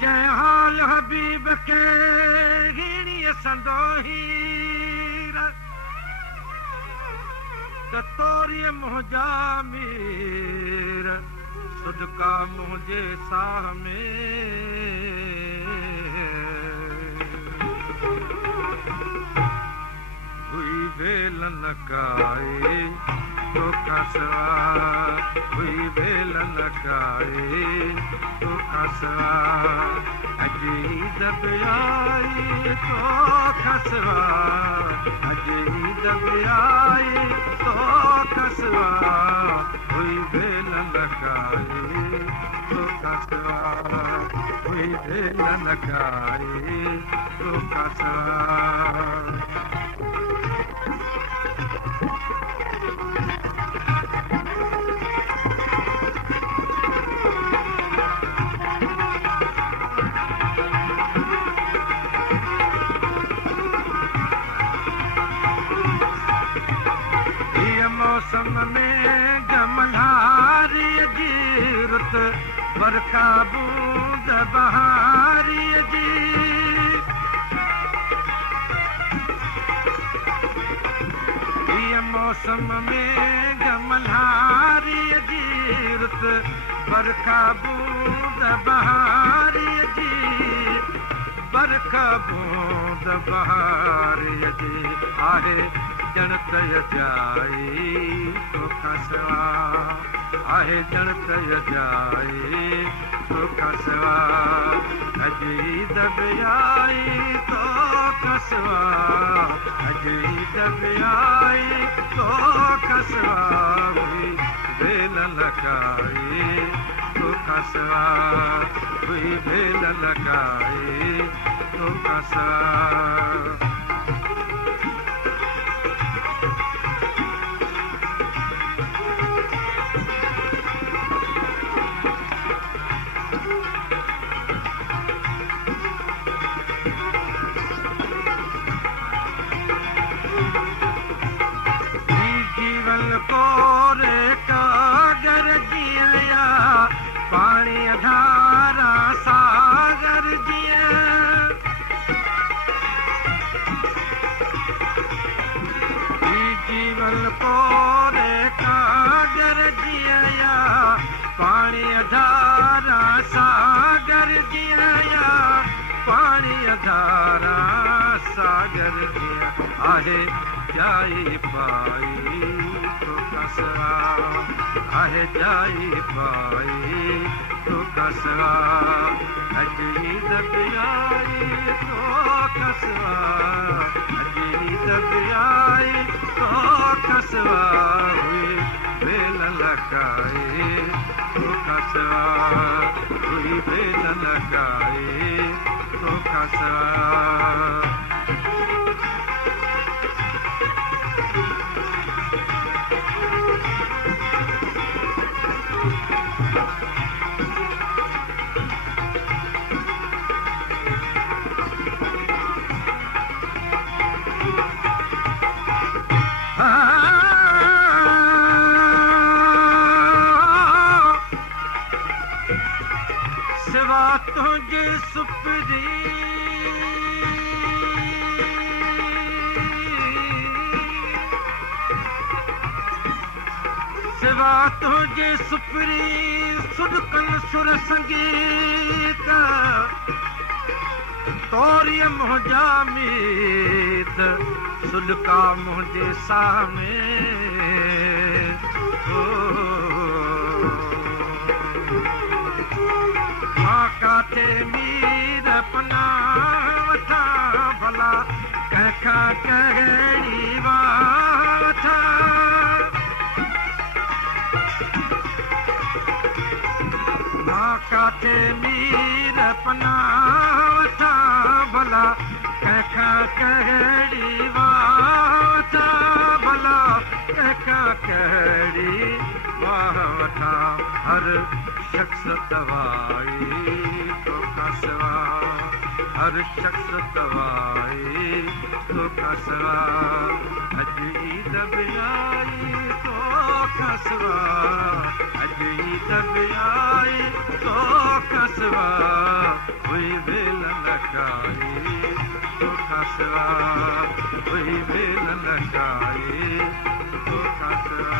जय हाल हबीब के हीणी संदोहीर तोरी मुंहिंजा मीर सुदका मुंहिंजे साह में हुई भेल न काए तो खसवा हुई भेल न काए तो खसवा अजी दबियाई तो खसवा अजी दबियाई तो खसवा हुई भेल न काए तो खसवा हुई भेल न काए तो खसवा मौसम में गमनारी जीरत बरखा बूंद बहारी जी ये मौसम में गमनारी जीरत बरखा बूंद बहारी जी बरखा बूंद बहारी जी आहे जनत जाई तो खसवा आहे जनत जाई तो खसवा अजी दबियाई तो खसवा अजी दबियाई तो खसवा हुई भेल लगाई तो खसवा हुई भेल लगाई तो खसवा कोरे कागर जिया पानी धारा सागर जिया जीवन कोरे कागर जिया पानी धारा सागर जिया पानी धारा सागर जिया आहे जाई पाई आहे जाई पाई तो खसवा अजी दबियाई तो खसवा अजी दबियाई तो खसवा हुई भेल लगाए तो खसवा हुई भेल लगाए तो खसवा सिवा तुझे सुपरी सिवा तुझे सुपरी सुदकन सुर संगीत तोरी मुंहिंजा मीत सुलका मुंहिंजे सामे काथे मीर पना वठा भला कंहिंखां कहिड़ी वाठा मां काथे मीर पना वठा भला कंहिंखां कहिड़ी वाठा भला कंहिंखां कहिड़ी वाह वठां हर शख्स दवाई तोखां सिवा हर शख्स दवाई तोखां सिवा अॼु ईद बि आई तोखां सिवा अॼु ईद बि आई तोखां सिवा हुई भेल न काई तोखां सिवा हुई भेल न काई तोखां सिवा